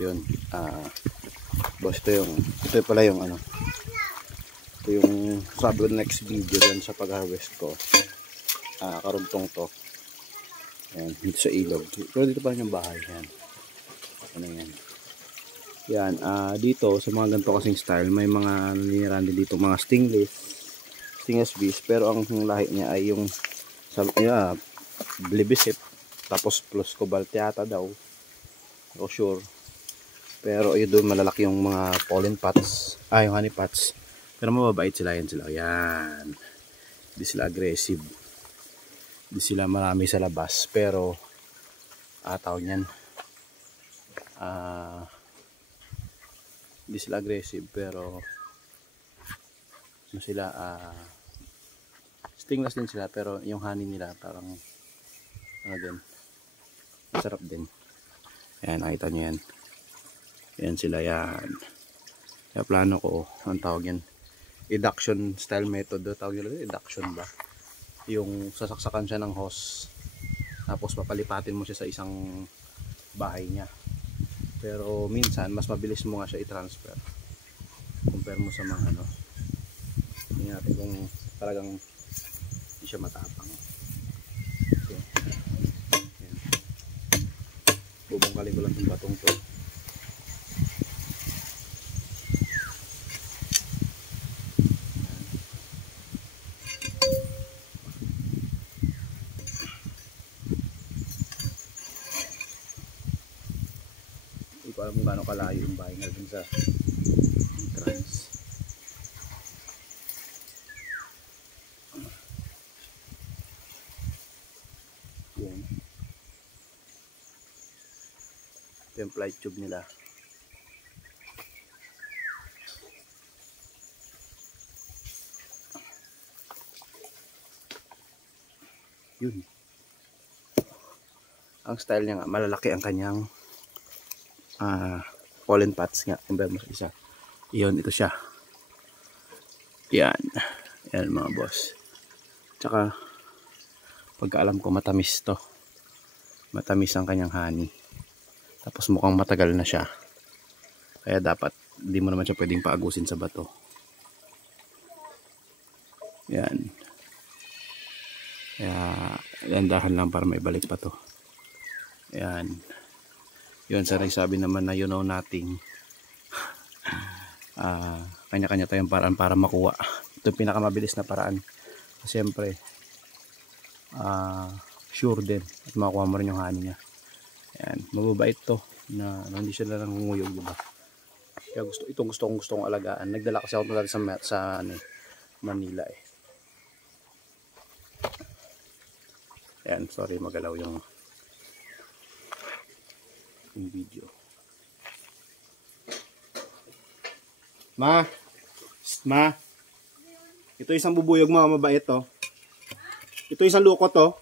Yun. Boss, ito pala yung ano. Ito yung sabi ko next video dyan sa pag-harvest ko. Karuntong to. Ayan, dito sa ilog. Pero dito pa rin yung bahay. Yan. Ano yan. Yan. Dito sa mga ganito kasing style, may mga naniniran din dito. Mga stingless bees. Pero ang lahi niya ay yung Blibisip. Tapos plus cobalteata daw. O sure. Pero yun doon malalaki yung mga pollen pots. Yung honey pots. Pero mababait sila. Yan sila. Yan. Hindi sila aggressive. Hindi sila marami sa labas. Pero tawag yan. Hindi sila aggressive. Pero ano sila stingless din sila. Pero yung honey nila parang ano din. Masarap din. Ayan, nakita nyo yan. Ayan sila yan. Kaya plano ko, ang tawag yan, induction style method. Tawag yun, induction ba? Yung sasaksakan siya ng hose. Tapos papalipatin mo siya sa isang bahay niya. Pero minsan, mas mabilis mo nga siya i-transfer. Compare mo sa mga ano. Tingnan natin kung talagang hindi siya matapang. Okay. Bubungkalin ko lang itong batong to. Hindi ko alam kung gaano kalayo yung bahay nga dun sa entrance. Yan. Ito yung flight tube nila. Yun. Ang style niya nga, malalaki ang kanyang pollen pots nga. Compare mo sa isa. Yun, ito siya. Yan. Yan mga boss. Tsaka, pagkaalam ko matamis to. Matamis ang kanyang honey. Tapos mukhang matagal na siya. Kaya dapat, hindi mo naman siya pwedeng paagusin sa bato. Yan. Kaya, landahan lang para maibalik pa to. Yan. Yun, sa nagsabi naman na you know nothing. Kanya-kanya tayong paraan para makuha. Ito yung pinakamabilis na paraan. Siyempre, sure din. At makuha mo rin yung honey niya. Yan, mababait to na hindi siya lang nguyog, diba? Kaya gusto kong alagaan. Nagdala kasi ako dati sa Manila eh. Yan, sorry magalaw yung video. Ma, ito isang bubuyog mo, mabait to. Ito isang lukot to.